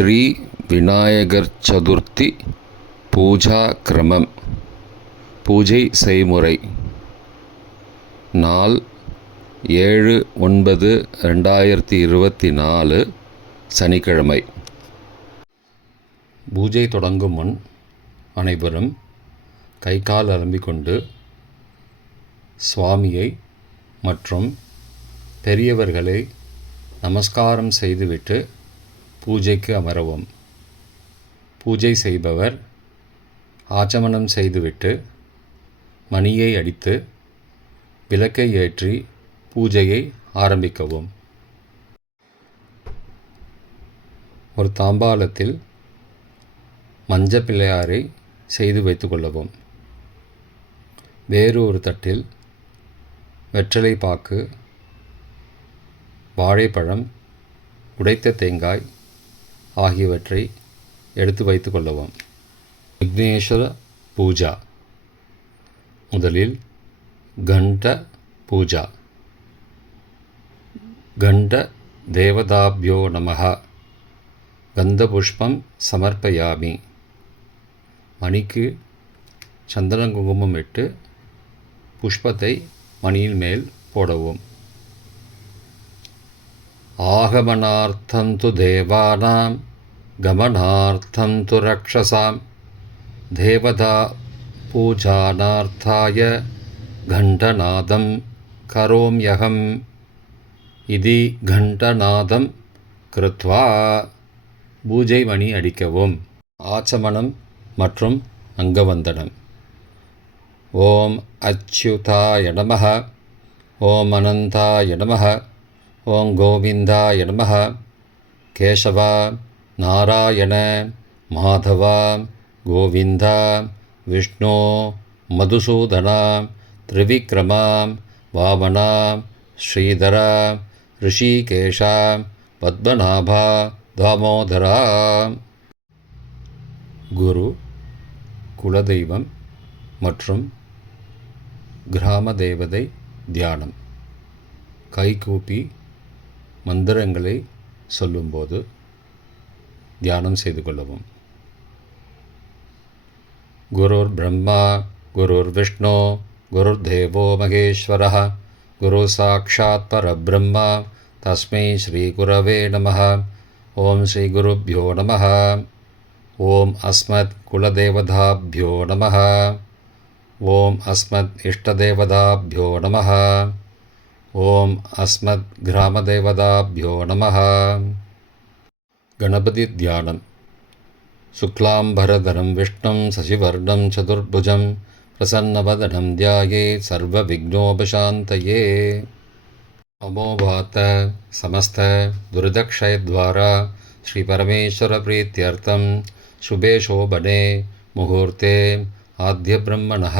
ஸ்ரீ விநாயகர் சதுர்த்தி பூஜா கிரமம். பூஜை செய்முறை. நாள் 7/9/2024 சனிக்கிழமை. பூஜை தொடங்கும் முன் அனைவரும் கை கால் அலம்பிக்கொண்டு சுவாமியை மற்றும் பெரியவர்களை நமஸ்காரம் செய்துவிட்டு பூஜைக்கு அமரவும். பூஜை செய்பவர் ஆச்சமனம் செய்துவிட்டு மணியை அடித்து விளக்கை ஏற்றி பூஜையை ஆரம்பிக்கவும். ஒரு தாம்பாளத்தில் மஞ்சள் பிள்ளையாரை செய்து வைத்துக்கொள்ளவும். வேறு ஒரு தட்டில் வெற்றிலை பாக்கு, வாழைப்பழம், உடைத்த தேங்காய் ஆகியவற்றை எடுத்து வைத்து கொள்ளவும். விக்னேஸ்வர பூஜா. முதலில் கண்ட பூஜா. கண்ட தேவதாபியோ நமஹ. கந்த புஷ்பம் சமர்ப்பயாமி. மணிக்கு சந்தன குங்குமம் இட்டு புஷ்பத்தை மணியின் மேல் போடவும். ஆகமனார்த்தம் து தேவானாம் கமனார்த்தம் து ரக்ஷசாம் தேவதா பூஜானார்த்தாய கண்டநாதம் கரோம்யகம் இதி கண்டநாதம் கிருத்வா பூஜை மணி அடிக்கவும். ஆச்சமனம் மற்றும் அங்கவந்தனம். ஓம் அச்யுதாய நமஹ. ஓம் அனந்தாய நமஹ. ஓம் கோவிந்தாய நமஹ. கேசவா, நாராயண, மாதவா, கோவிந்தா, விஷ்ணு, மதுசூதனா, திரிவிக்ரமா, வாமனா, ஸ்ரீதரா, ரிஷிகேஷா, பத்மநாபா, தாமோதரா. குரு, குலதெய்வம் மற்றும் கிராம தேவதை தியானம். கைகூப்பி மந்திரங்களை சொல்லும்போது தியானம் செய்து கொள்ளவும். குருர் பிரம்மா குருர் விஷ்ணு குருர் தேவோ மகேஸ்வரः குரு சாக்ஷாத் பரபிரம்மா தஸ்மை ஸ்ரீ குரவே நமः. ஓம் ஸ்ரீ குருப்யோ நமः. ஓம் அஸ்மத் குலதேவதாப்யோ நமः. ஓம் அஸ்மத் இஷ்டதேவதாப்யோ நமः. ஓம் அஸ்மத் கிராமதேவதாப்யோ நமः. கணபதி தியானம். சுக்லாம்பரதரம் விஷ்ணும் சசிவர்ணம் சதுர்புஜம் பிரசன்னவதனம் தியாயேத் சர்வ விக்னோபசாந்தயே. அமோபாத்த சமஸ்த துரிதக்ஷயத்வாரா ஸ்ரீ பரமேஸ்வர பிரீத்யர்த்தம் சுபே சோபனே முகூர்த்தே ஆத்ய பிரம்மணः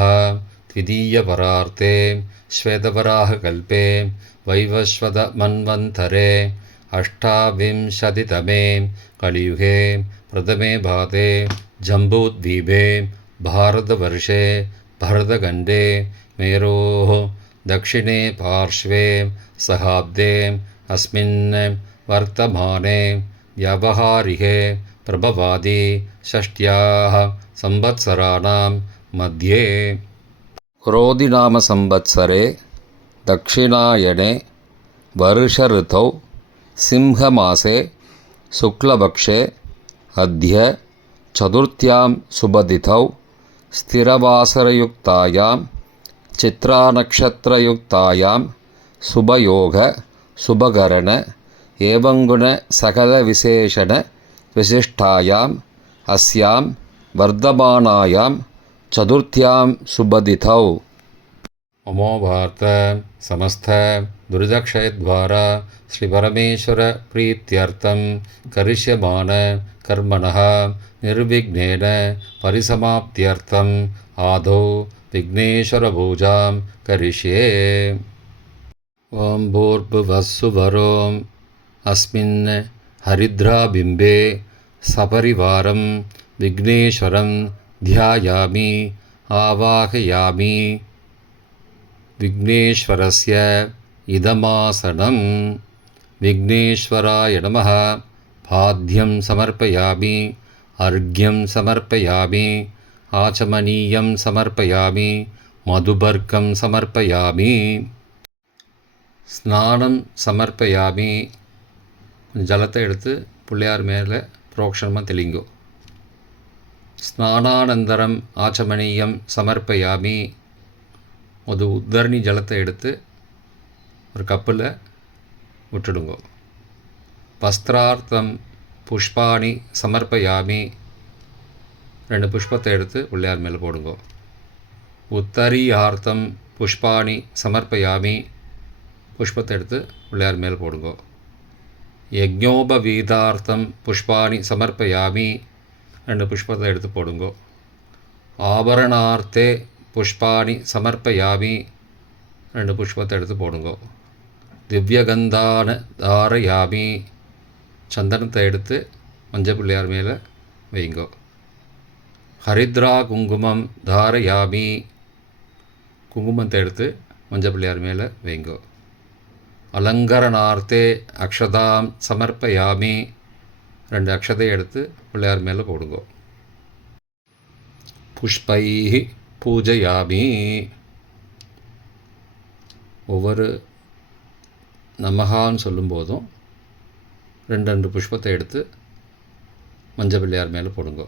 த்விதீயபரார்த்தே ஸ்வேதவராஹகல்பே வைவஸ்வத மன்வந்தரே अष्टाविंशतितमे कलियुगे प्रथमे भाते जम्बूद्वीपे भारतवर्षे भरतखण्डे मेरोः दक्षिणे पार्श्वे सहाब्दे अस्मिन् वर्तमाने व्यावहारिके प्रभवादि षष्ट्याः संवत्सराणां मध्ये क्रोधिनाम संवत्सरे दक्षिणायने वर्ष ऋतौ सिंहमासे शुक्लपक्षे अद्य चतुर्थ्यां शुभतिथौ स्थिरवासरयुक्तायां चित्रानक्षत्रयुक्तायां शुभयोग शुभकरण एवंगुण सकलविशेषण विशिष्टायाम् अस्यां वर्धमानायां चतुर्थ्यां शुभतिथौ अमोभार्त समस्त दुर्दक्षयद्वारा श्री परमेश्वर प्रीत्यर्थं करिष्यमान कर्मणः निर्विघ्नेन परिसमाप्त्यर्थम् आदौ विघ्नेश्वर पूजां करिष्ये. ओं भूर्भुवस्सुवरोम् अस्मिन् हरिद्राबिम्बे सपरिवारं विघ्नेश्वरं ध्यायामि आवाहयामि. विघ्नेश्वरस्य इदमासनं. विघ्नेश्वराय नमः. आद्यं समर्पयामि अर्घ्यं समर्पयामि आचमनीयं समर्पयामि मधुपर्कं समर्पयामि स्नानं समर्पयामि जलத்தை எடுத்து பிள்ளையார் மேலே प्रोक्षणமாக தெளிங்கோ ஸ்நானானந்தரம் ஆச்சமனீயம் சமர்ப்பயாமி ஒரு உத்தரணி ஜலத்தை எடுத்து ஒரு கப்பில் விட்டுடுங்கோ வஸ்திரார்த்தம் புஷ்பாணி சமர்ப்பயாமி 2 புஷ்பத்தை எடுத்து பிள்ளையார் மேலே போடுங்கோ உத்தரியார்த்தம் புஷ்பாணி சமர்ப்பயாமி புஷ்பத்தை எடுத்து பிள்ளையார் மேலே போடுங்கோ யஜ்ஞோபவீதார்த்தம் புஷ்பாணி சமர்ப்பயாமி 2 புஷ்பத்தை எடுத்து போடுங்கோ ஆபரணார்த்தே புஷ்பாணி சமர்ப்பயாமி 2 புஷ்பத்தை எடுத்து போடுங்கோ திவ்யகந்தான தாரயாமி சந்தனத்தை எடுத்து மஞ்சள் பிள்ளையார் மேலே வைங்கோ ஹரித்ரா குங்குமம் தாரயாமி குங்குமத்தை எடுத்து மஞ்சள் பிள்ளையார் மேலே வைங்கோ அலங்கரணார்த்தே அக்ஷதாம் சமர்ப்பயாமி 2 அக்ஷதை எடுத்து பிள்ளையார் மேலே போடுங்கோ புஷ்பைஹி பூஜையாமி ஒவ்வொரு நமகான்னு சொல்லும்போதும் 2 புஷ்பத்தை எடுத்து மஞ்சள் பிள்ளையார் மேலே போடுங்கோ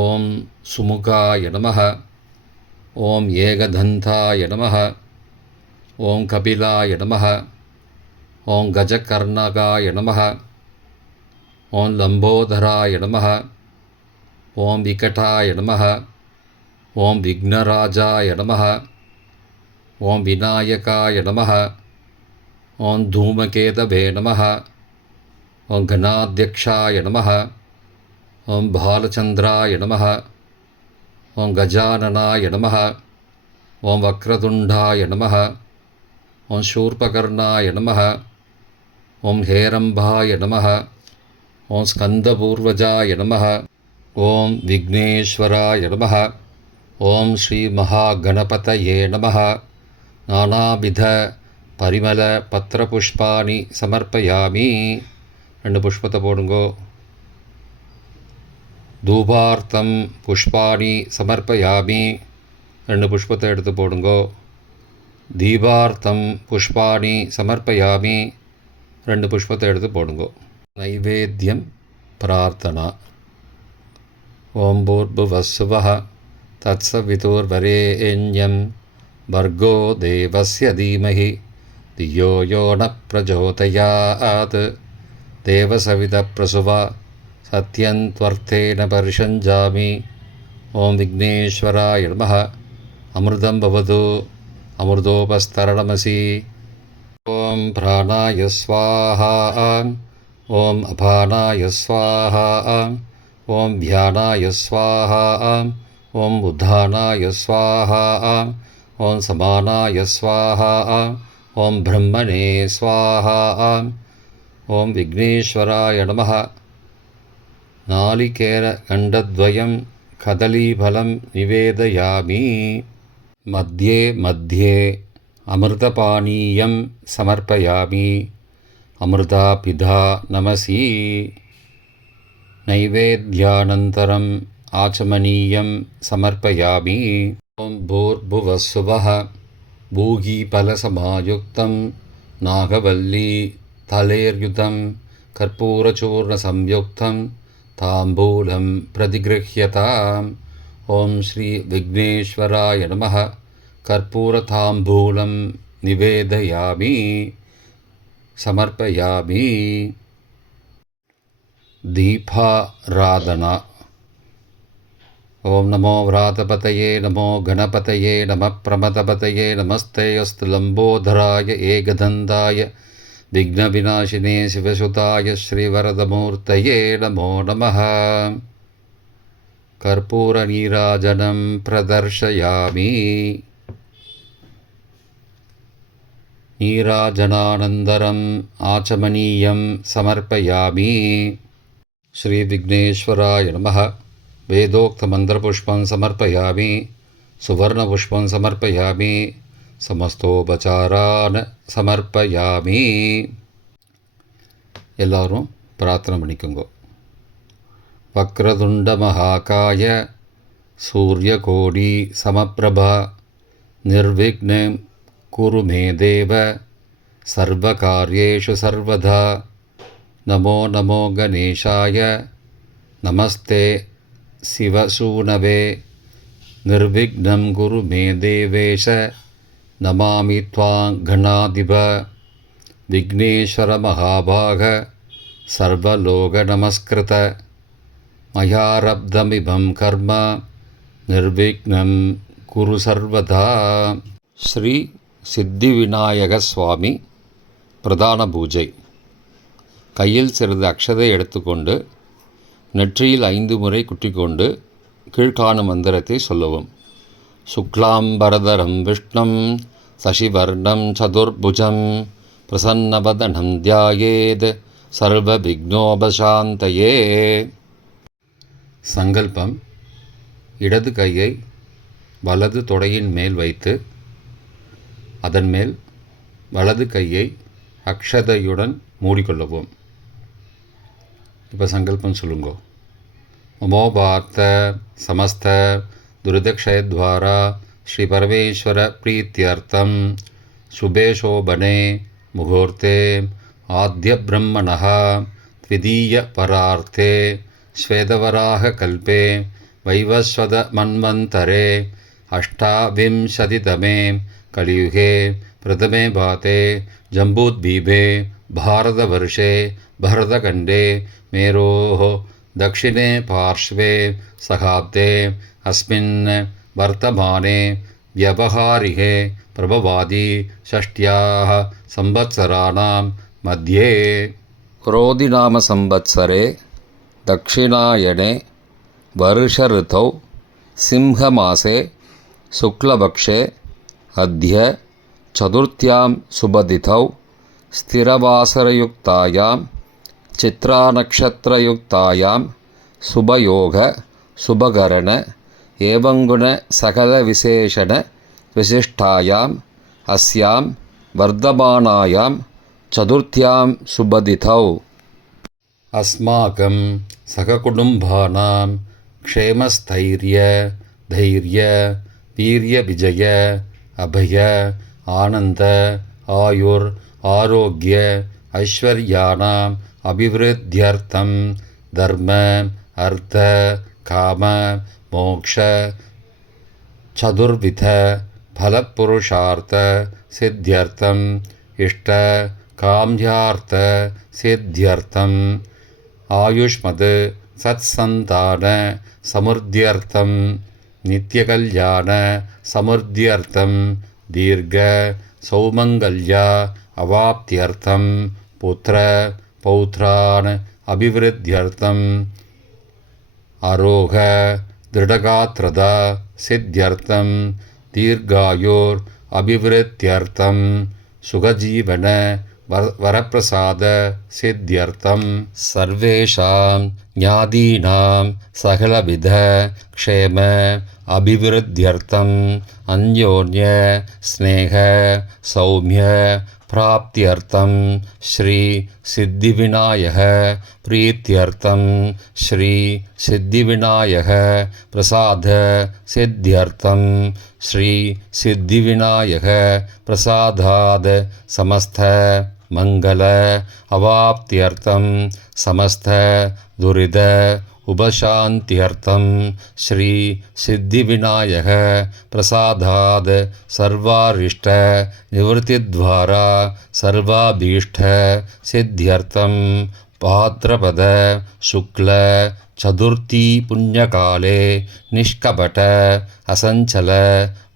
ஓம் சுமுகாய நமஹ ஓம் ஏகதந்தாய நமஹ ஓம் கபிலாய நமஹ ஓம் கஜகர்ணகாய நமஹ ஓம் லம்போதராய நமஹ ஓம் விகடாய நமஹ ஓம் விக்னராஜாய நமஹ ஓம் விநாயகாய நமஹ ஓம் தூமகேதவே நமஹ ஓம் கணாத்யக்ஷாய நமஹ ஓம் பாலச்சந்திராய நமஹ ஓம் கஜானனாய நமஹ ஓம் வக்ரதுண்டாய நமஹ ஓம் சூர்பகர்ணாய நமஹ ஓம் ஹேரம்பாய நமஹ ஓம் ஸ்கந்தபூர்வஜாய நமஹ ஓம் விக்னேஸ்வராய நமஹ ஓம் ஸ்ரீ மகாகணபதயே நமஹ நானாவித பரிமள பத்திரபுஷ்பாணி சமர்ப்பயாமி 2 புஷ்பத்தை போடுங்கோ தூபார்த்தம் புஷ்பாணி சமர்ப்பயாமி 2 புஷ்பத்தை எடுத்து போடுங்கோ தீபார்த்தம் புஷ்பாணி சமர்ப்பயாமி 2 புஷ்பத்தை எடுத்து போடுங்கோ நைவேத்தியம் பிரார்த்தனா ஓம் பூர்புவஸ்ஸுவः தத்சவிதுர்வரேண்யம் भर्गो देवस्य धीमहि धियो यो न प्रचोदयात् देवसवितप्रसुवा सत्यं त्वर्थेन परिषञ्जामि ॐ विघ्नेश्वराय नमः अमृतं भवतु अमृतोपस्तरणमसि ॐ प्राणाय स्वाहा ॐ अपानाय स्वाहा ॐ ध्यानाय स्वाहा ॐ उद्धानाय स्वाहा ॐ समानाय स्वाहा ॐ ब्रह्मणे स्वाहा ॐ विघ्नेश्वराय नमः नालिकेरखण्डद्वयं कदलीफलं निवेदयामि मध्ये मध्ये अमृतपानीयं समर्पयामि अमृतापिधा नमसि नैवेद्यानन्तरम् आचमनीयं समर्पयामि ॐ भूर्भुवस्सुवः भूगीफलसमायुक्तं नागवल्ली तलेर्युतं कर्पूरचूर्णसंयुक्तं ताम्बूलं प्रतिगृह्यताम् ॐ श्री विघ्नेश्वराय नमः कर्पूरताम्बूलं निवेदयामि समर्पयामि दीपाराधना ओम नमो व्रातपतये नमो गणपतये नमः प्रमथपतये नमस्ते अस्तु लंबोदराय एकदन्ताय विघ्नविनाशिने शिवसुताय श्रीवरदमूर्तये नमो नमः कर्पूरनीराजनं प्रदर्शयामि नीराजनानन्तरम् आचमनीयं समर्पयामि श्रीविघ्नेश्वराय नमः वेदोक्तमन्त्रपुष्पं समर्पयामि सुवर्णपुष्पं समर्पयामि समस्तोपचारान् समर्पयामि எல்லாரும் பிரார்த்தனை பண்ணிக்கோங்க. வக்ரதுண்ட மகாகாய சூரியகோடி சமப்பிரபா நிர்விக்னம் குரு மே தேவ சர்வகார்யேஷு சர்வதா. நமோ நமோ கணேஷாய நமஸ்தே சிவசூனவே நிர்விக்னம் குரு மே தேவேஷ நமாமி த்வாங் கணாதிப. விக்னேஸ்வர மகாபாக சர்வலோக நமஸ்கிருத மயாரப்தமிபம் கர்ம நிர்விக்னம் குரு சர்வதா. ஸ்ரீ சித்திவிநாயக சுவாமி பிரதான பூஜை. கையில் சிறிது அக்ஷதை எடுத்துக்கொண்டு நெற்றியில் 5 முறை குட்டிக்கொண்டு கீழ்காணும் மந்திரத்தை சொல்லவும். சுக்லாம்பரதரம் விஷ்ணும் சசிவர்ணம் சதுர்புஜம் பிரசன்னவதனம் தியாயேத் சர்வ விக்னோபசாந்தயே. சங்கல்பம். இடது கையை வலது தொடையின் மேல் வைத்து அதன் மேல் வலது கையை அக்ஷதையுடன் மூடிக்கொள்ளவும். இப்போ சங்கல்பம் சொல்லுங்கோ. மமோபார்த்த சமஸ்த துரிதக்ஷயத்வாரா ஸ்ரீ பரமேஸ்வர பிரீத்தியர்த்தம் சுபே சோபனே முகூர்த்தே ஆத்ய பிரம்மணः த்விதீய பரார்த்தே ஸ்வேதவராக கல்பே வைவஸ்வத மன்வந்தரே அஷ்டாவிம்சதிதமே கலியுகே பிரதமே பாதே ஜம்பூத்வீபே பாரதவர்ஷே பரதகண்டே மேரோः दक्षिणे पार्श्वे सहाब्दे अस्मिन् वर्तमाने व्यवहारिके प्रभवादि षष्ट्याः संवत्सराणां मध्ये क्रोधिनामसंवत्सरे दक्षिणायने वर्षऋतौ सिंहमासे शुक्लपक्षे अद्य चतुर्थ्यां शुभतिथौ स्थिरवासरयुक्तायां चित्रानक्षत्रयुक्तायां शुभयोग शुभकरण एवंगुण सकलविशेषण विशिष्टायाम् अस्यां वर्धमानायां चतुर्थ्यां शुभतिथौ अस्माकं सहकुटुम्बानां क्षेमस्थैर्य धैर्य वीर्यविजय अभय आनंद आयुर आरोग्य ऐश्वर्याणाम् अभिवृद्ध्यर्थं धर्म अर्थ काम मोक्ष चतुर्विध फलपुरुषार्थ सिद्ध्यर्थं इष्ट काम्यार्थ सिद्ध्यर्थं आयुष्मद् सत्सन्तान समृद्ध्यर्थं नित्यकल्याण समृद्ध्यर्थं दीर्घ सौमंगल्य अवाप्त्यर्थं पुत्र पौत्रान् अभिवृद्ध्यर्थं आरोह दृढगात्रदा सिद्ध्यर्थं दीर्घायुर् अभिवृद्ध्यर्थं सुखजीवन वरप्रसाद सिद्ध्यर्थं सर्वेषां ज्ञातीनां सकलविध क्षेम अभिवृद्ध्यर्थं अन्योन्य स्नेह सौम्य प्राप्त्यर्थं श्री सिद्धिविनायक प्रीत्यर्थं श्री सिद्धिविनायक प्रसाद सिद्ध्यर्थं श्री सिद्धिविनायक प्रसादाद समस्त मंगल अवाप्त्यर्थं समस्त दुरिद उपशान्त्यर्थं श्री सिद्धिविनायक प्रसादाद सर्वारिष्ट निवृत्तिद्वारा सर्वाभीष्ट सिद्ध्यर्थं भाद्रपद शुक्ल चतुर्थी पुण्यकाले निष्कपट असंचल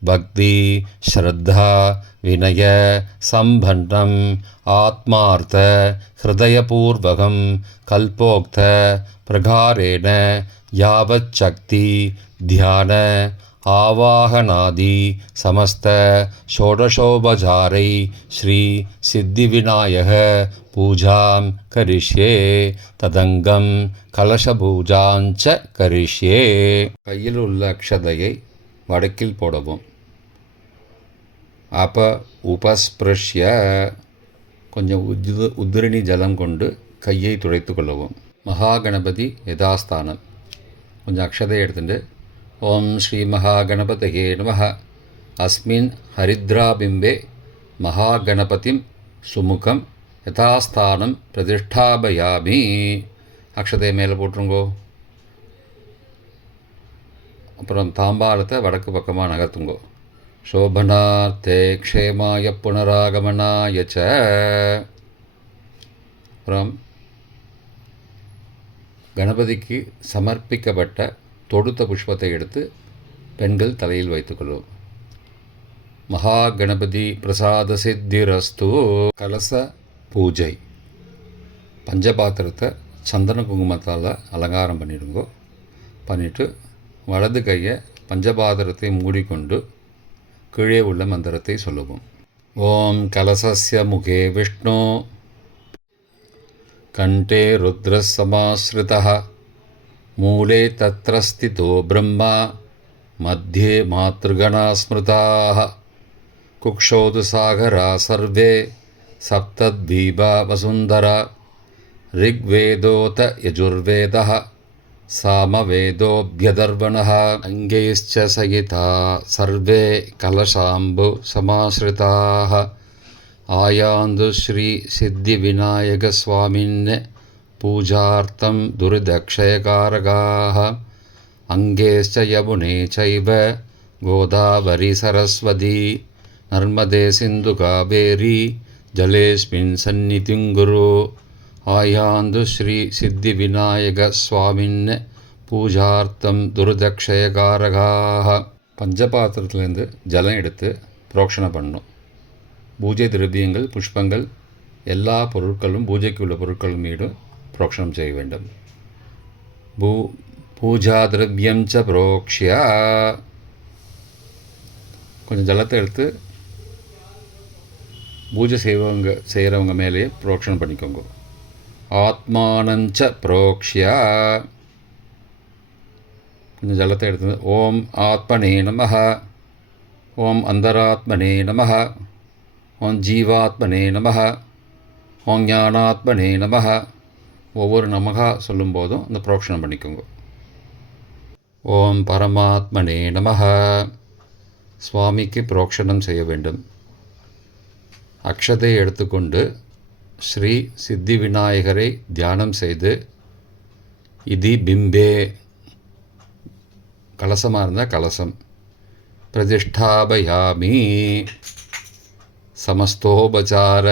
भक्ति श्रद्धा विनय संबन्धम् आत्मार्थ हृदयपूर्वकं कल्पोक्त प्रकारेण यावच्छक्ति ध्यान आवाहनादि समस्त षोडशोपचारै श्री सिद्धिविनायक पूजां करिष्ये तदंगम कलशपूजाञ्च करिष्ये. கையில் உள்ள அக்ஷதையை வடக்கில் போடவும். உபஸ்பிருஷ்ய கொஞ்சம் உதிரணி ஜலம் கொண்டு கையை துடைத்து கொள்ளவும். மகா கணபதி யதாஸ்தானம். கொஞ்சம் அக்ஷதை எடுத்துட்டு ஓம் ஸ்ரீ மகா கணபதியே நமஹ. அஸ்மின் ஹரித்ராபிம்பே மகா கணபதிம் சுமுகம் யதாஸ்தானம் பிரதிஷ்டாபயாமி. அக்ஷதை மேலே போட்டுருங்கோ. அப்புறம் தாம்பாளத்தை வடக்கு பக்கமாக நகர்த்துங்கோ. சோபனார்த்தே க்ஷேமாய புனராகமனாய ச. அப்புறம் கணபதிக்கு சமர்ப்பிக்கப்பட்ட தொடுத்த புஷ்பத்தை எடுத்து பெண்கள் தலையில் வைத்துக்கொள்வோம். மகா கணபதி பிரசாத சித்திரஸ்து. கலச பூஜை. பஞ்சபாத்திரத்தை சந்தன குங்குமத்தால் அலங்காரம் பண்ணிடுங்கோ. பண்ணிவிட்டு வலது கையை பஞ்சபாத்திரத்தை மூடிக்கொண்டு கீழே உள்ள மந்திரத்தை சொல்லவும். ஓம் கலசஸ்ய முகே விஷ்ணு கண்டே ருத்ரசமாஸ்ருதः மூலே தத்ர ஸ்திதோ பிரம்மா மத்தியே மாத்ருகணா ஸ்மிருதாः குக்ஷோது சாகரா சர்வே சப்தத்வீபா வசுந்தரா ரிக்வேதோத யஜுர்வேதः சாமவேதோப்யதர்வணः அங்கைश्च சகிதா சர்வே கலசாம்பு சமாஸ்ருதாः ஆயாந்து ஸ்ரீ சித்தி விநாயக சுவாமின் பூஜார்த்தம் துரிதக்ஷயகாரகாः அங்கேश्च யமுனே சைவ கோதாவரி சரஸ்வதி நர்மதே சிந்து காவேரி ஜலேஸ்மின் சந்நிதிங்குரு. ஆயாந்து ஸ்ரீ சித்தி விநாயக சுவாமின் பூஜார்த்தம் துர்தக்ஷயகாரகாக. பஞ்சபாத்திரத்துலேருந்து ஜலம் எடுத்து புரோக்ஷணை பண்ணணும். பூஜை திரவியங்கள் புஷ்பங்கள் எல்லா பொருட்களும் பூஜைக்கு உள்ள பொருட்களும் மீதும் புரோக்ஷணம் செய்ய வேண்டும். பூஜா திரவியம் ச புரோக்ஷ்யா. கொஞ்சம் ஜலத்தை எடுத்து பூஜை செய்கிறவங்க மேலேயே புரோக்ஷணம் பண்ணிக்கோங்க. ஆத்மானஞ்ச புரோக்ஷ்யா. கொஞ்சம் ஜலத்தை எடுத்து ஓம் ஆத்மனே நமஹ, ஓம் அந்தராத்மனே நமஹ, ஓம் ஜீவாத்மனே நமஹ, ஓம் ஞானாத்மனே நமஹ. ஒவ்வொரு நமகா சொல்லும்போதும் அந்த புரோக்ஷணம் பண்ணிக்கோங்க. ஓம் பரமாத்மனே நமஹ. சுவாமிக்கு புரோக்ஷணம் செய்ய வேண்டும். அக்ஷதை எடுத்துக்கொண்டு ஸ்ரீ சித்தி விநாயகரை தியானம் செய்து இதி பிம்பே, கலசமாக இருந்தால் கலசம், பிரதிஷ்டாபயாமி. சமஸ்தோபசார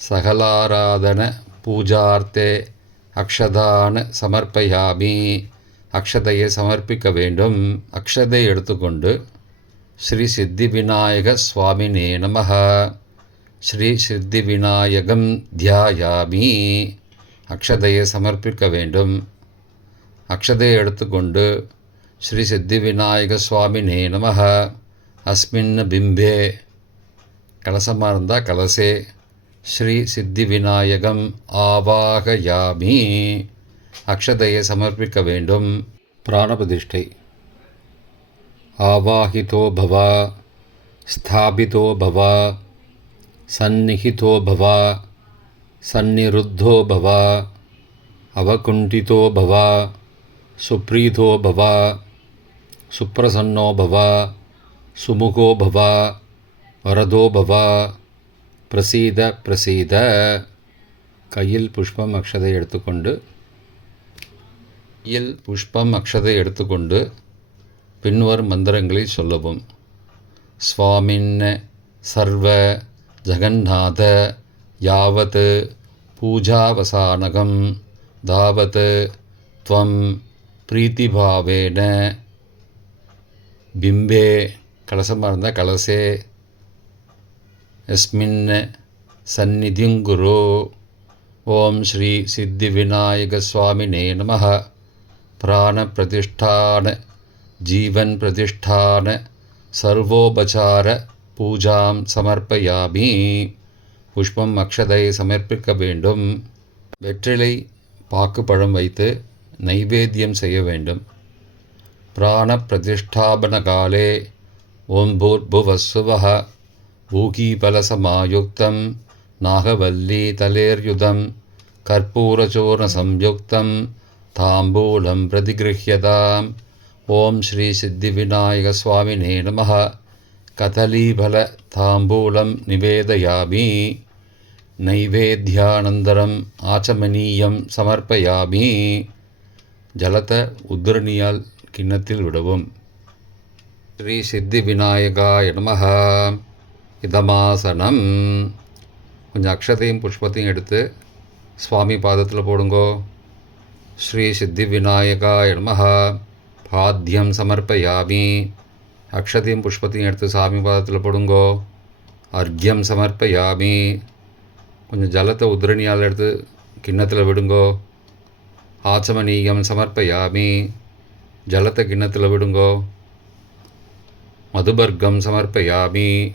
சகலாராதன பூஜார்த்தே அக்ஷதான சமர்ப்பயாமி. அக்ஷதையை சமர்ப்பிக்க வேண்டும். அக்ஷதை எடுத்துக்கொண்டு ஸ்ரீ சித்தி விநாயக சுவாமினே நமஹ, ஸ்ரீ சித்தி விநாயகம் தியாயாமி. அக்ஷதையை சமர்ப்பிக்க வேண்டும். அக்ஷதையை எடுத்துக்கொண்டு ஸ்ரீ சித்தி விநாயக சுவாமினே நமஹ அஸ்மின் பிம்பே, கலசமாக இருந்தால் கலசே, ஸ்ரீ சித்தி விநாயகம் ஆவாகயாமி. அக்ஷதையை சமர்ப்பிக்க வேண்டும். பிராணபிரதிஷ்டை. ஆவாஹிதோ பவ, ஸ்தாபிதோ பவ, சந்நிஹிதோ பவ, சந்நிருத்தோ பவ, அவகுண்டிதோ பவ, சுப்ரீதோ பவ, சுப்ரசன்னோ பவ, சுமுகோ பவ, வரதோ பவ, பிரசீத பிரசீத. கையில் புஷ்பம் அக்ஷதை எடுத்துக்கொண்டு பின்வரும் மந்திரங்களை சொல்லவும். ஸ்வாமின் சர்வ ஜகநாத யாவத் பூஜாவசானகம் தாவத் த்வம் பிரீத்திபாவேன பிம்பே, கலசமாக இருந்தால் கலசே, யஸ்மின் சந்நிதிங்குரு. ஓம் ஸ்ரீ சித்தி விநாயக சுவாமினே நமஹ. பிராண பிரதிஷ்டான ஜீவன் பிரதிஷ்டான சர்வோபசார பூஜாம் சமர்ப்பயாமி. புஷ்பம் அக்ஷதை சமர்ப்பிக்க வேண்டும். வெற்றிலை பாக்கு பழம் வைத்து நைவேத்தியம் செய்ய வேண்டும். பிராண பிரதிஷ்டாபன காலே ஓம் பூர்புவஸ்ஸுவஹ பூகீபலசமாயுக்தம் நாகவல்லி தலேர்யுதம் कर्पूरचूर्णसंयुक्तं ताम्बूलं प्रतिगृह्यताम्। ॐ श्री सिद्धिविनायकस्वामिने नमः। कदलीफलताम्बूलं निवेदयामि। नैवेद्यानन्तरम् आचमनीयं समर्पयामि. ஜலத்தை உதிரணியால் கிண்ணத்தில் விடவும். ஸ்ரீ சித்தி விநாயகாய நமஹ. இதமாசனம். கொஞ்சம் அக்ஷதையும் புஷ்பத்தையும் எடுத்து சுவாமி பாதத்தில் போடுங்கோ. ஸ்ரீ சித்தி விநாயகாய நமஹ. பாத்தியம் சமர்ப்பயாமி. அக்ஷதையும் புஷ்பத்தையும் எடுத்து சாமி பாதத்தில் போடுங்கோ. அர்க்யம் சமர்ப்பயாமி. கொஞ்சம் ஜலத்தை உதிரணியால் எடுத்து கிண்ணத்தில் விடுங்கோ. ஆச்சமனீயம் சமர்ப்பயாமி. ஜலத்தை கிண்ணத்தில் விடுங்கோ. மதுபர்க்கம் சமர்ப்பயாமி.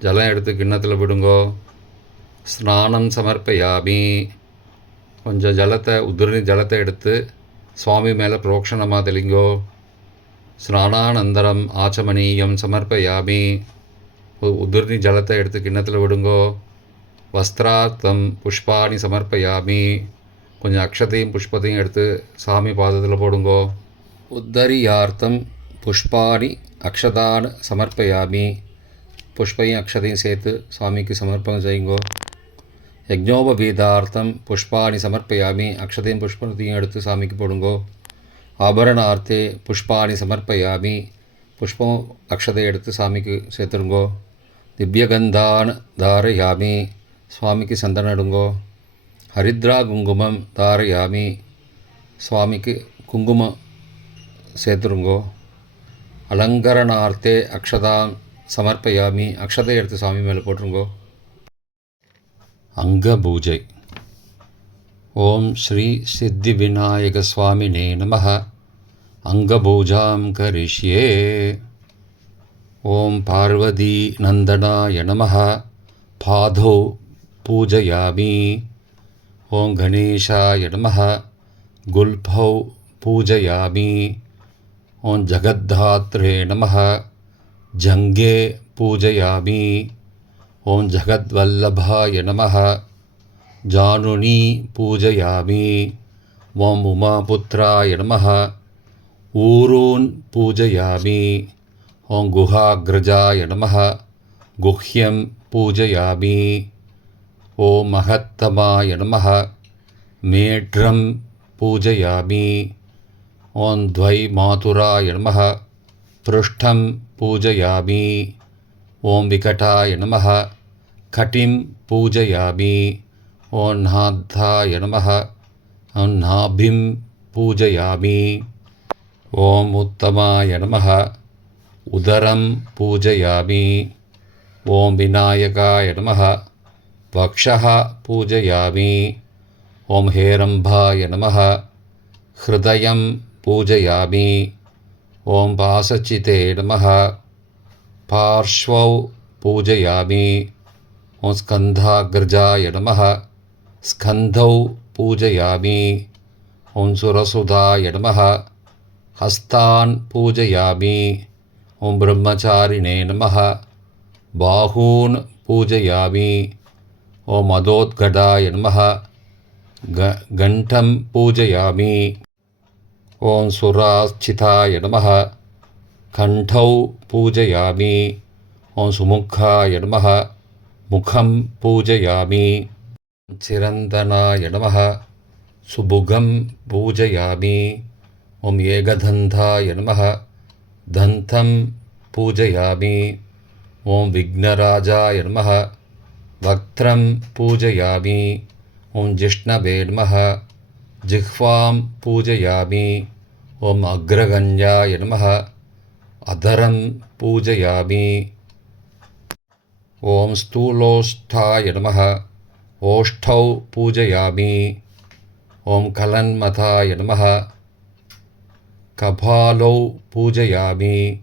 ஜலம் எடுத்து கிண்ணத்தில் விடுங்கோ. ஸ்நானம் சமர்ப்பயாமி. கொஞ்சம் ஜலத்தை உதிரணி ஜலத்தை எடுத்து சுவாமி மேலே புரோக்ஷணமாக தெளிங்கோ. ஸ்நானானந்தரம் ஆச்சமனீயம் சமர்ப்பயாமி. உதிரணி ஜலத்தை எடுத்து கிண்ணத்தில் விடுங்கோ. வஸ்திரார்த்தம் புஷ்பாணி சமர்ப்பயாமி. கொஞ்சம் அக்ஷதையும் புஷ்பத்தையும் எடுத்து சாமி பாதத்தில் போடுங்கோ. உத்தரியார்த்தம் புஷ்பாணி அக்ஷதான் சமர்ப்பயாமி. புஷ்பையும் அக்ஷதையும் சேர்த்து சாமிக்கு சமர்ப்பணம் செய்யுங்கோ. யஜ்ஞோபவீதார்த்தம் புஷ்பாணி சமர்ப்பயாமி. அக்ஷதையும் புஷ்பத்தையும் எடுத்து சாமிக்கு போடுங்கோ. ஆபரணார்த்தே புஷ்பாணி சமர்ப்பயாமி. புஷ்பம் அக்ஷதை எடுத்து சாமிக்கு சேர்த்துருங்கோ. திவ்யகந்தான் தாரயாமி. சுவாமிக்கு சந்தனம் எடுங்கோ. ஹரித்ரா குங்குமம் தாரயாமி. சுவாமிக்கு குங்குமம் சேர்த்துருங்கோ. அலங்கரணார்த்தே அக்ஷதாம் சமர்ப்பயாமி. அக்ஷதை எடுத்து சாமி மேலே போட்டுருங்கோ. அங்க பூஜை. ஓம் ஸ்ரீ சித்தி விநாயக சுவாமினே நமஹ. அங்கபூஜாம் கரிஷ்யே. ஓம் பார்வதி நந்தனாய நமஹ. பாதௌ பூஜயாமி. ஓம் கணேஷாய நமஹ. குல்பௌ பூஜயாமி. ஓம் ஜகத்தாத்ரே நமஹ. ஜங்கே பூஜயாமி. ஓம் ஜகத்வல்லபாய நமஹ. ஜானுனி பூஜயாமி. ஓம் உமாபுத்ராய நமஹ. ஊரூன் பூஜயாமி. ஓம் குஹாக்ரஜாய நமஹ. குஹ்யம் பூஜயாமி. ஓம் மகத்தமாய நமஹ. மேட்ரம் பூஜயாமி. ஓம் துவை மாதுராய நமஹ. பிருஷ்டம் பூஜயாமி. ஓம் விகடாய நமஹ. கட்டிம் பூஜயாமி. ஓம் நாத்தாய நமஹ. ஓம் நாபிம் பூஜயாமி. ஓம் உத்தமாய நமஹ. உதரம் பூஜயாமி. ஓம் விநாயகாய நமஹ. வக்ஷः பூஜயாமி. ஓம் ஹேரம்பாய நமஹ. ஹிருதயம் பூஜயாமி. ஓம் பாசச்சிதே நமஹ. பார்ஷ்வௌ பூஜயாமி. ஓம் ஸ்கந்தாக்ரஜாய நமஹ. ஸ்கந்தௌ பூஜயாமி. ஓம் சுரசுதாய நமஹ. ஹஸ்தான் பூஜயாமி. ஓம் பிரம்மச்சாரிணே நமஹ. பாஹூன் பூஜயாமி. ஓம் அதோத்கடாய நமஹ. கண்டம் பூஜயாமி. ஓம் சுராச்சிதாய நமஹ. கண்டௌ பூஜயாமி. ஓம் சுமுखाய நமஹ. முகம் பூஜயாமி. சிரந்தனாய நமஹ. சுபுகம் பூஜயாமி. ஓம் ஏகதந்தாய நமஹ. தந்தம் பூஜயாமி. ஓம் விக்னராஜாய நமஹ. வக்த்ரம் பூஜயாமி. ஓம் ஜிஷ்ணவே நமஹ. ஜிஹ்வாம் பூஜயாமி. ஓம் அக்ரகண்யாய நமஹ. அதரம் பூஜயாமி. ஓம் ஸ்தூலோஷ்டாய நமஹ. ஓஷ்டௌ பூஜயாமி. ஓம் கலன்மதாய நமஹ. கபாலௌ பூஜயாமி.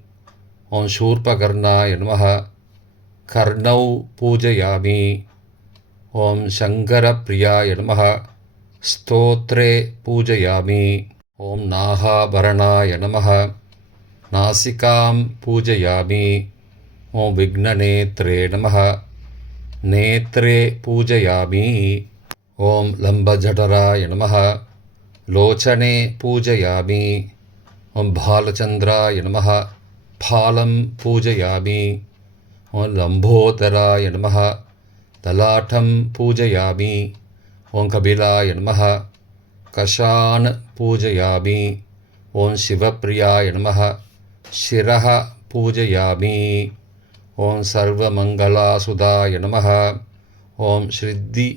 ஓம் சூர்பகர்ணாய நமஹ. கர்ணௌ பூஜயாமி. ஓம் சங்கரப்ரியாய நமஹ. ஸ்தோத்ரே பூஜயாமி. ஓம் நாகாபரணாய நமஹ. நாசிகாம் பூஜயாமி. ஓம் விக்னநேத்ரே நமஹ. நேத்ரே பூஜயாமி. ஓம் லம்பஜடராய நமः. லோச்சனே பூஜயாமி. ஓம் பாலச்சந்திராய நமः. பாலம் பூஜயாமி. ஓம் லம்போதராய நமः. தலாட்டம் பூஜயாமி. ஓம் கபிலாய நமः. கஷான் பூஜயாமி. ஓம் சிவப்பிரியாய நமः. சிரः பூஜயாமி. ஓம் சர்வமங்களாசுதாய நமः. ஓம் ஸ்ரித்தி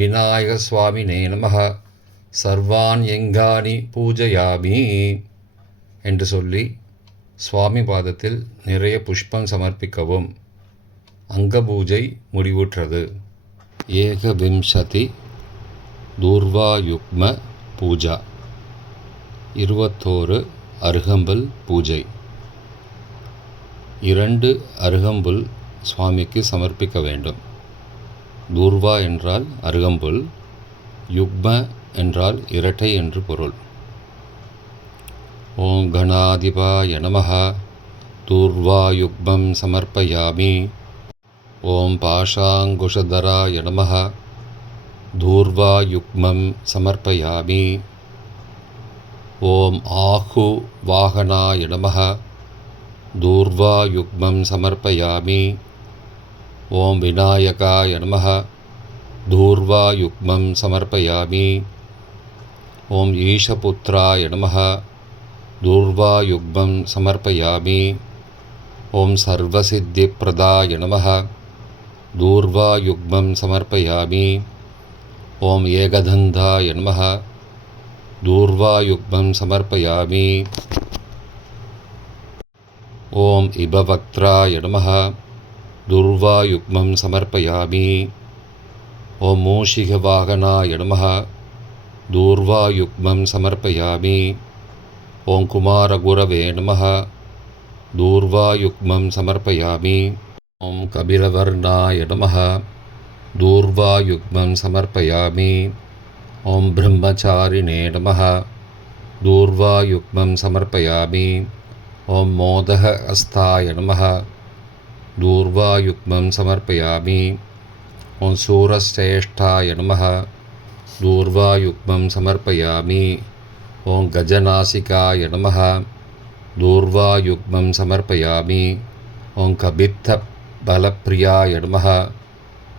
விநாயகஸ்வாமினே நமः. சர்வான் யங்கானி பூஜயாமி என்று சொல்லி சுவாமி பாதத்தில் நிறைய புஷ்பம் சமர்ப்பிக்கவும். அங்கபூஜை முடிவுற்றது. ஏகவிம்சதி தூர்வாயுக்ம பூஜா. 21 அருகம்புல் பூஜை. 2 அருகம்புல் சுவாமிக்கு சமர்ப்பிக்க வேண்டும். தூர்வா என்றால் அருகம்புல், யுக்ம என்றால் இரட்டை என்று பொருள். ஓம் கணாதிபாய நமः. தூர்வாயுக்மம் சமர்ப்பயாமி. ஓம் பாஷாங்குஷதராய நமः. தூர்வாயுக்மம் சமர்ப்பயாமி. ஓம் ஆஹு வாகனாய நமः. தூர்வாயுக்மம் சமர்ப்பயாமி. ஓம் விநாயகாய நமः. தூர்வாயுக்மம் சமர்ப்பயாமி. ஓம் ஈஷபுத்ராய நமः. தூர்வாயுக்மம் சமர்ப்பயாமி. ஓம் சர்வசித்திப்பிரதாய நமः. தூர்வாயுக்மம் சமர்ப்பயாமி. ஓம் ஏகதந்தாய நமः. தூர்வாயுக்மம் சமர்ப்பயாமி. ஓம் இபவக்த்ராய நமः. தூர்வாயுக்மம் சமர்ப்பயாமி. ஓம் மூஷிகவாகனாய நமः. தூர்வாயுக்மம் சமர்ப்பயாமி. ஓம் குமாரகுரவே நமः. தூர்வாயுக்மம் சமர்ப்பயாமி. ஓம் கபிலவர்ணாய நமः. தூர்வாயுக்மம் சமர்ப்பயாமி. ஓம் பிரம்மச்சாரிணே நமः. தூர்வாயுக்மம் சமர்ப்பயாமி. ஓம் மோதகஹஸ்தாய நமः. தூர்வாயுக்மம் சமர்ப்பயாமி. ஓம் சூரஸ்ரேஷ்டாய நமः. தூர்வாயுக்மம் சமர்ப்பயாமி. ஓம் கஜநாசிகாய நமः. தூர்வாயுக்மம் சமர்ப்பயாமி. ஓம் கபித்த பலப்பிரியாய நமः.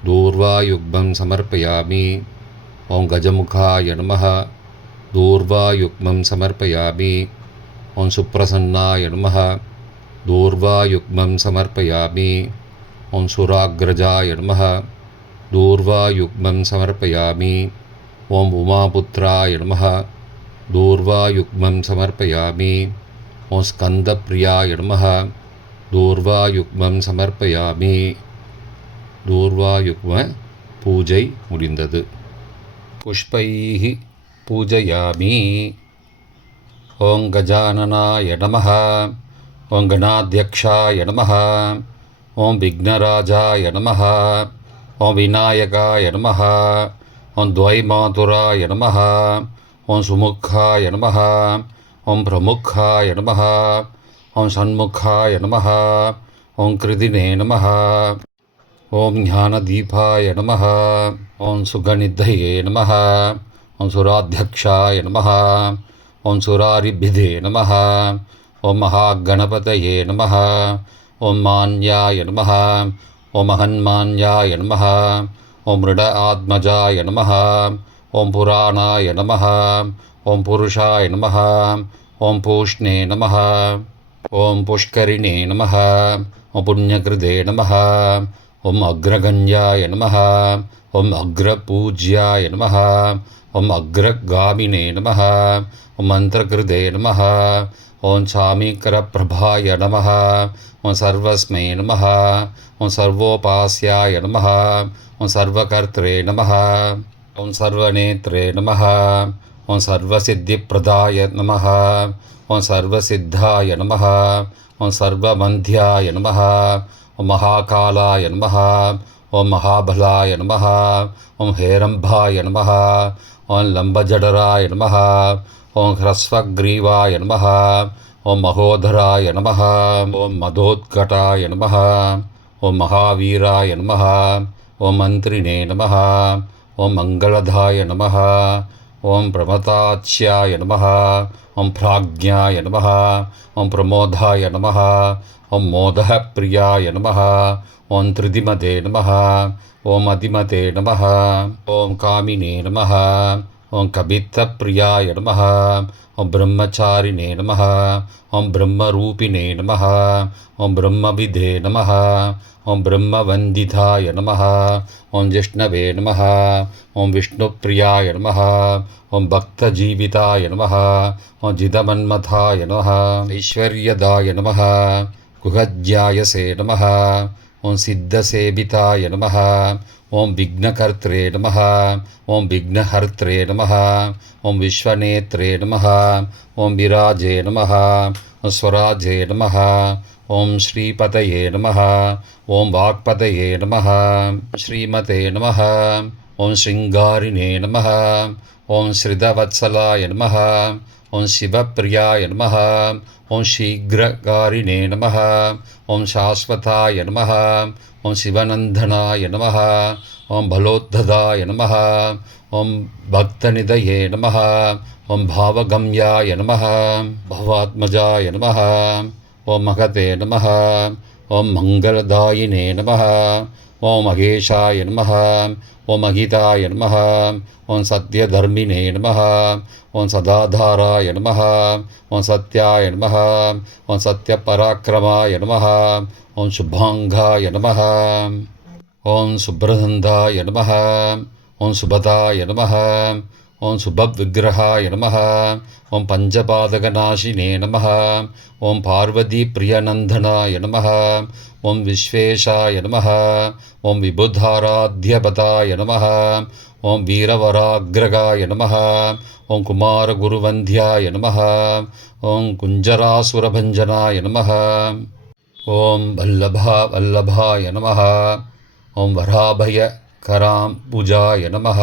தூர்வாயுக்மம் சமர்ப்பயாமி. ஓம் கஜமுகாய நமः. தூர்வாயுக்மம் சமர்ப்பயாமி. ஓம் சுப்ரசன்னாய நமः. தூர்வாயுக்மம் சமர்ப்பயாமி. ஓம் சுராக்ரஜாய நமः. தூர்வாயுக்மம் சமர்ப்பயாமி. ஓம் உமாபுத்ராய நமः. தூர்வாயுக்மம் சமர்ப்பயாமி. ஓம் ஸ்கந்தப்பிரியாய நமः. தூர்வாயுக்மம் சமர்ப்பயாமி. தூர்வாயுக்ம பூஜை முடிந்தது. புஷ்பைஹி பூஜயாமி. ஓம் கஜானனாய நமः. ஓம் கணாத்யக்ஷாய நமः. ஓம் விக்னராஜாய நமः. ஓம் விநாயகாய நமः. ஓம் துவைமாதுராய நமः. ஓம் சுமுக்காய நமः. ஓம் பிரமுக்காய நமः. ஓம் சண்முகாய நமः. ஓம் கிருதினே நமः. ஓம் ஞானதீபாய நமः. ஓம் சுகநிதயே நமः. ஓம் சுராத்யக்ஷாய நமः. ஓம் சுராரிபிதே நமः. ஓம் மகாகணபதயே நமः. ஓம் மான்யாய நமः. ஓம் மகன்மான்யாய நமः. ஓம் மிருட ஆத்மஜாய நமः. ஓம் புராணாய நமः. ஓம் புருஷாய நமः. ஓம் பூஷ்ணே நமः. ஓம் புஷ்கரிணே நமः. ஓம் புண்ணியகிருதே நமः. ஓம் அக்ரகண்யாய நமः. ஓம் அக்ரபூஜ்யாய நமः. ஓம் அக்ரகாமினே நமः. ஓம் மந்திரகிருதே நமः. ஓம் சாமீகரப்பிரபாய நமः. ஓம் சர்வஸ்மை நமः. ஓம் சர்வோபாஸ்யாய நமः. ஓம் சர்வகர்த்ரே நமः. ஓம் சர்வநேத்ரே நமः. ஓம் சர்வசித்திப்பிரதாய நமः. ஓம் சர்வசித்தாய நமः. ஓம் சர்வமந்தியாய நமः. ஓம் மகாகாலாய நமः. ஓம் மகாபலாய நமः. ஓம் ஹேரம்பாய நமः. ஓம் லம்பஜடராய நமः. ஓம் ஹ்ரஸ்வக்ரீவாய நமः. ஓம் மகோதராய நமः. ஓம் மதோத்கட்டாய நமः. ஓம் மகாவீராய நமः. ஓம் மந்திரிணே நமः. ஓம் மங்களதாய நமः. ஓம் பிரமதாச்யாய நமः. ஓம் பிராக்ஞாய நமः. ஓம் பிரமோதாய நமः. ஓம் மோதः பிரியாய நமः. ஓம் திருதிமதே நமः. ஓம் அதிமதே நமः. ஓம் காமினே நமः. ஓம் கபித்தப்பிரியாய நமः. ஓம் பிரம்மச்சாரிணே நமः. ஓம் பிரம்மரூபிணே நமः. ஓம் பிரம்மவிதே நமः. ஓம் பிரம்மவந்திதாய நமः. ஓம் ஜிஷ்ணவே நமः. ஓம் விஷ்ணுப்பிரியாய நமः. ஓம் பக்தஜீவிதாய நமः. ஓம் ஜிதமன்மதாய நமः. ஐஸ்வர்யதாய நமः. குஹஜ்யாயசே நமः. ஓம் சித்தசேவிதாய நமः. ஓம் விக்னகர்த்ரே நமः. ஓம் விக்னஹர்த்ரே நமः. ஓம் விஸ்வநேத்ரே நமः. ஓம் விராஜே நமः. ஓம் ஸ்வராஜே நமः. ஓம் ஸ்ரீபதயே நமः. ஓம் வாக்பதயே நமः. ஸ்ரீமதே நமः. ஓம் ஸ்ருங்காரிணே நமः. ஓம் ஸ்ரிதவத்சலாய நமः. ஓம் சிவப்பிரியாய நமः. ஓம் சீக்ரகாரிணே நமः. ஓம் சாஸ்வதாய நமः. ஓம் சிவநந்தனாய நமः. ஓம் பலோத்ததாய நமः. ஓம் பக்தநிதயே நமः. ஓம் பாவகம்யாய நமः. பவாத்மஜாய நமः. ஓம் மகதே நமः. ஓம் மங்களதாயினே நமः. ஓம் மகேஷாய நமः. ஓம் மகிதாய நமः. ஓம் சத்யதர்மினே நமः. ஓம் சதாதாராய நமः. ஓம் சத்யாய நமः. ஓம் சத்யபராக்கிரமாய நமः. ஓம் சுபாங்காய நமः. ஓம் சுப்ரதந்தாய நமः. ஓம் சுபதாய நமः. ஓம் சுபவிக்கிரகாய நமः. ஓம் பஞ்சபாதகநாசினே நமः. ஓம் பார்வதிப்பிரியநந்தனாய நமः. ஓம் விஸ்வேஷாய நமः. ஓம் விபுதாராத்யபதாய நமः. ஓம் வீரவராக்ரகாய நமः. ஓம் குமாரகுருவந்தியாய நமः. ஓம் குஞ்சராசுரபஞ்சனாய நமः. ஓம் வல்லபாய நமः. ஓம் வராபயகராம்புஜாய நமः.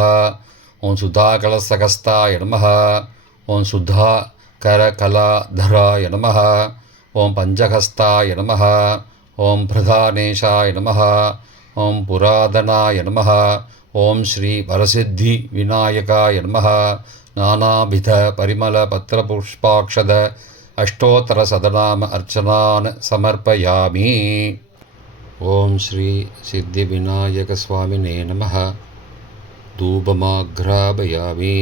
ஓம் சுதாகலசகஸ்தாய நமः. ஓம் சுதாகரகலாதராய நமः. ஓம் பஞ்சகஸ்தாய நமः. ஓம் பிரதானேஷாய நமः. ஓம் புராதனாய நமः. ஓம் ஸ்ரீ வரசித்தி விநாயகாய நமः. நானாவித பரிமள பத்திரபுஷ்பாக்ஷத அஷ்டோத்தர சதநாம அர்ச்சனான் சமர்ப்பயாமி. ஓம் ஸ்ரீ சித்தி விநாயக சுவாமினே நமः. தூபமாக்ராபயாமி.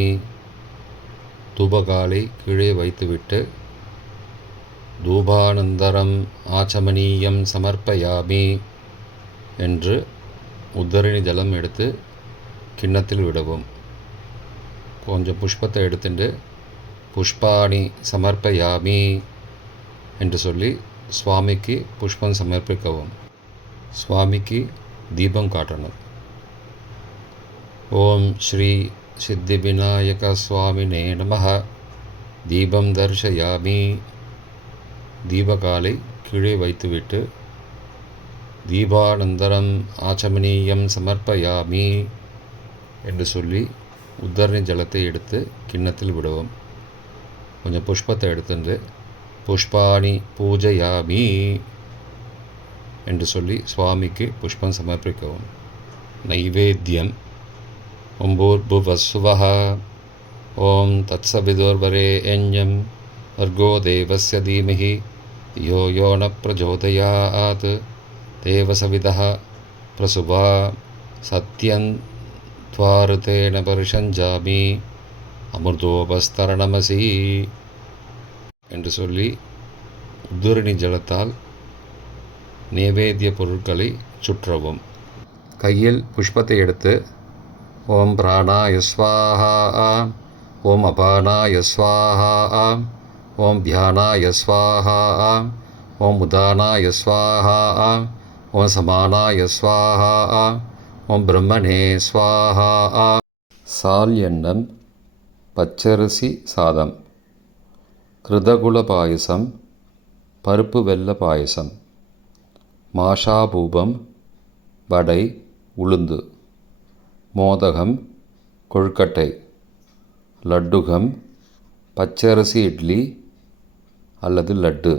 தூபகாலை கீழே வைத்துவிட்டு தூபானந்தரம் ஆச்சமனீயம் சமர்ப்பயாமி என்று உத்தரணி ஜலம் எடுத்து கிண்ணத்தில் விடவும். கொஞ்சம் புஷ்பத்தை எடுத்துட்டு புஷ்பாணி சமர்ப்பயாமி என்று சொல்லி சுவாமிக்கு புஷ்பம் சமர்ப்பிக்கவும். சுவாமிக்கு தீபம் காட்டணும். ஓம் ஸ்ரீ சித்தி விநாயக சுவாமினே நமः. தீபம் தர்ஷயாமி. தீபகாலை கீழே வைத்துவிட்டு தீபானந்தரம் ஆச்சமனீயம் சமர்ப்பயாமி என்று சொல்லி உத்தரணி ஜலத்தை எடுத்து கிண்ணத்தில் விடுவோம். கொஞ்சம் புஷ்பத்தை எடுத்துட்டு புஷ்பாணி பூஜையாமி என்று சொல்லி சுவாமிக்கு புஷ்பம் சமர்ப்பிக்கவும். நைவேத்தியம். ஓம் பூர்புவஸ்ஸுவः. ஓம் தத்சவிதுர்வரேண்யம் வர்கோ தேவஸ்ய தீமஹி யோ யோ ந பிரச்சோதயாத் தேவசவிதः பிரசுவா சத்யன் த்வாருதேன பரிஷஞ்சாமி அமிர்தோபஸ்தரணமசி என்று சொல்லி உத்தரணி ஜலத்தால் நைவேத்திய பொருட்களை சுற்றவும். கையில் புஷ்பத்தை எடுத்து ஓம் பிராணாய ஸ்வாஹா. ஓம் அபானாய ஸ்வாஹா. ஓம் தியானாய ஸ்வாஹா. ஓம் உதானாய ஸ்வாஹா. ஓம் சமானாய ஸ்வாஹா. ஓம் பிரம்மணே ஸ்வாஹா. சால் எண்ணம், பச்சரிசி சாதம், கிருதகுல பாயசம், பருப்பு வெல்ல பாயசம், மாஷாபூபம், வடை, உளுந்து, மோதகம், கொழுக்கட்டை, லட்டுகம், பச்சரிசி இட்லி அல்லது லட்டு,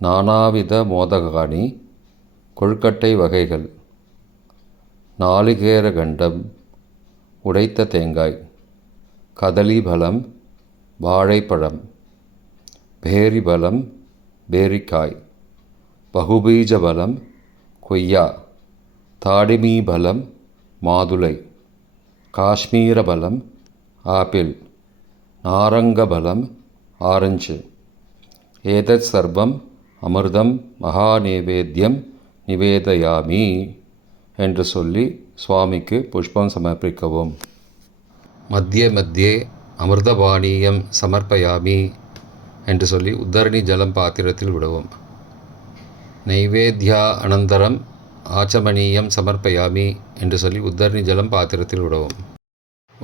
நானாவித மோதகாணி, கொழுக்கட்டை வகைகள், நாளிகேர கண்டம், உடைத்த தேங்காய், கதலி பழம், வாழைப்பழம், பேரி பழம், பேரிக்காய், பகுபீஜ பழம், கொய்யா, தாடிமீ பழம், மாதுளை, காஷ்மீர பழம், ஆப்பிள், நாரங்க பழம், ஆரஞ்சு. ஏதத் சர்வம் அமிர்தம் மகாநேவேத்யம் நிவேதயாமி என்று சொல்லி சுவாமிக்கு புஷ்பம் சமர்ப்பிக்கவும். மத்திய மத்தியே அமிர்தபானீயம் சமர்ப்பயாமி என்று சொல்லி உத்தரணி ஜலம் பாத்திரத்தில் விடவும். நைவேத்யா அனந்தரம் ஆச்சமனீயம் சமர்ப்பயாமி என்று சொல்லி உத்தரணி ஜலம் பாத்திரத்தில் விடவும்.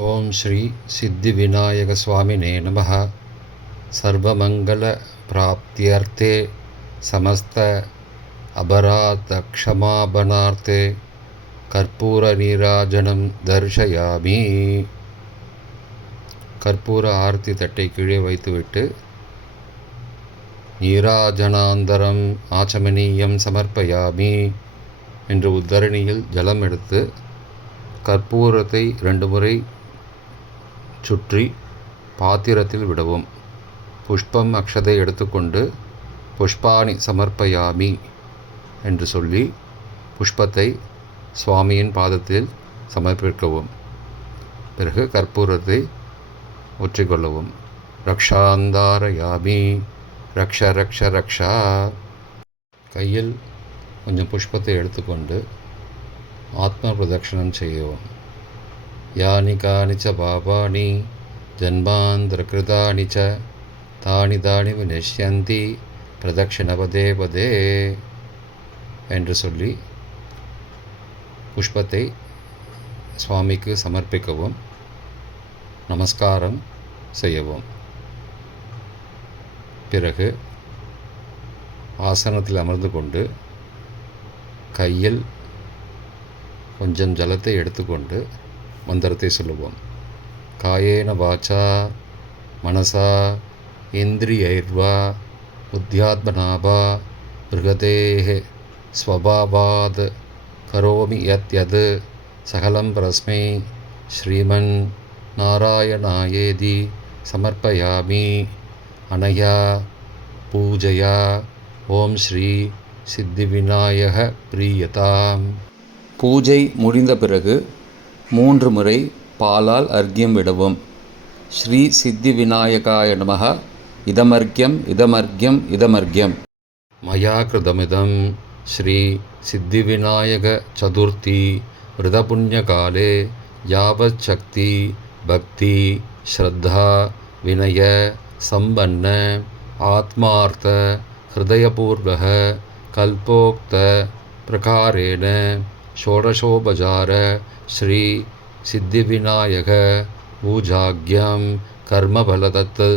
ஓம் ஸ்ரீ சித்தி விநாயக சுவாமினே நமः. சர்வமங்கல பிராப்தியர்த்தே சமஸ்த அபராத க்ஷமாபனார்த்தே கற்பூர நீராஜனம் தர்ஷயாமி. கற்பூர ஆரத்தி தட்டை கீழே வைத்துவிட்டு நீராஜனாந்தரம் ஆச்சமனீயம் சமர்ப்பயாமி என்று உத்தரணியில் ஜலம் எடுத்து கற்பூரத்தை 2 முறை சுற்றி பாத்திரத்தில் விடவும். புஷ்பம் அக்ஷதை எடுத்துக்கொண்டு புஷ்பாணி சமர்ப்பயாமி என்று சொல்லி புஷ்பத்தை சுவாமியின் பாதத்தில் சமர்ப்பிக்கவும். பிறகு கற்பூரத்தை ஒற்றிக்கொள்ளவும். ரக்ஷாந்தாரயாமி, ரக்ஷ ரக்ஷ ரக்ஷா. கையில் கொஞ்சம் புஷ்பத்தை எடுத்துக்கொண்டு ஆத்ம பிரதட்சணம் செய்யவும். யானி கானிச்ச பாபானி ஜன்மாந்தரகிருதானி ச தானி தானி விநஷ்யந்தி பிரதட்சிண பதே பதே என்று சொல்லி புஷ்பத்தை சுவாமிக்கு சமர்ப்பிக்கவும், நமஸ்காரம் செய்யவும். பிறகு ஆசனத்தில் அமர்ந்து கொண்டு கையில் கொஞ்சம் ஜலத்தை எடுத்துக்கொண்டு மந்திரத்தை சொல்லுவோம். காயேன வாச்சா மனசா இந்திரியைர்வா புத்தியாத்மனாபா பிருகதேஹ ஸ்வபாவாத் கரோமி யத் யத் சகலம் பரஸ்மை ஸ்ரீமன் நாராயணாயேதி சமர்ப்பயாமி. அனயா பூஜையா ஓம் ஸ்ரீ சித்தி விநாயக பிரியதாம். பூஜை முடிந்த பிறகு 3 முறை பாலால் அர்க்கியம் விடவும். ஸ்ரீ சித்தி விநாயகாய நமः. இதமர்க்கியம் இதமர்க்கியம் இதமர்க்கியம். மயா கிருதமிதம் ஸ்ரீ சித்தி விநாயக சதுர்த்தி விரதபுண்ணியகாலே யாவத் சக்தி பக்தி ஸ்ரத்தா வினய சம்பன்ன ஆத்மார்த்த ஹிருதயபூர்வக கல்போக்த பிரகாரேண ஷோடசோபசார ஸ்ரீ சித்திவிநாயக பூஜாக்யம் கர்மபலதத்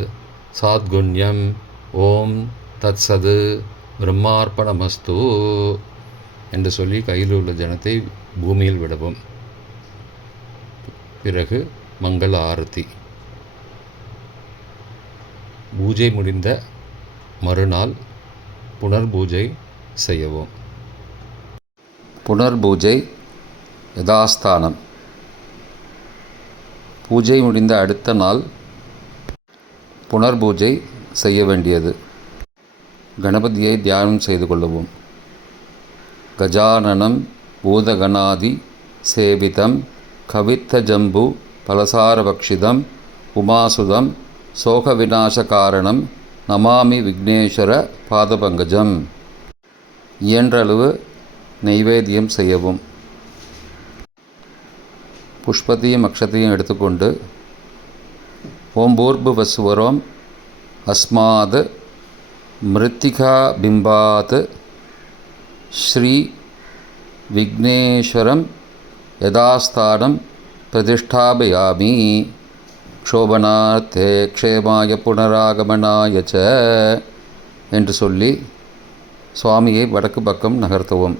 சாத்குண்யம் ஓம் தத் சது பிரம்மார்ப்பணமஸ்து என்று சொல்லி கையில் உள்ள ஜனத்தை பூமியில் விடவும். பிறகு மங்கள ஆரத்தி. பூஜை முடிந்த மறுநாள் புனர்பூஜை செய்யவும். புனர்பூஜை யதாஸ்தானம். பூஜை முடிந்த அடுத்த நாள் புனர்பூஜை செய்ய வேண்டியது. கணபதியை தியானம் செய்து கொள்ளவும். கஜானனம் பூதகணாதி சேவிதம் கவித்த ஜம்பு பலசாரபக்ஷிதம் உமாசுதம் சோக விநாச காரணம் நமாமி விக்னேஸ்வர பாதபங்கஜம். இயன்றளவு நைவேத்தியம் செய்யவும். புஷ்பத்தையும் அக்ஷத்தையும் எடுத்துக்கொண்டு ஓம் பூர்புவஸ்வரோம் அஸ்மாத் மிருத்திகா பிம்பாத் ஸ்ரீ விக்னேஸ்வரம் யதாஸ்தானம் பிரதிஷ்டாபயாமி. க்ஷோபனார்த்தே க்ஷேமாய புனராகமனாய ச என்று சொல்லி சுவாமியை வடக்கு பக்கம் நகர்த்தவும்.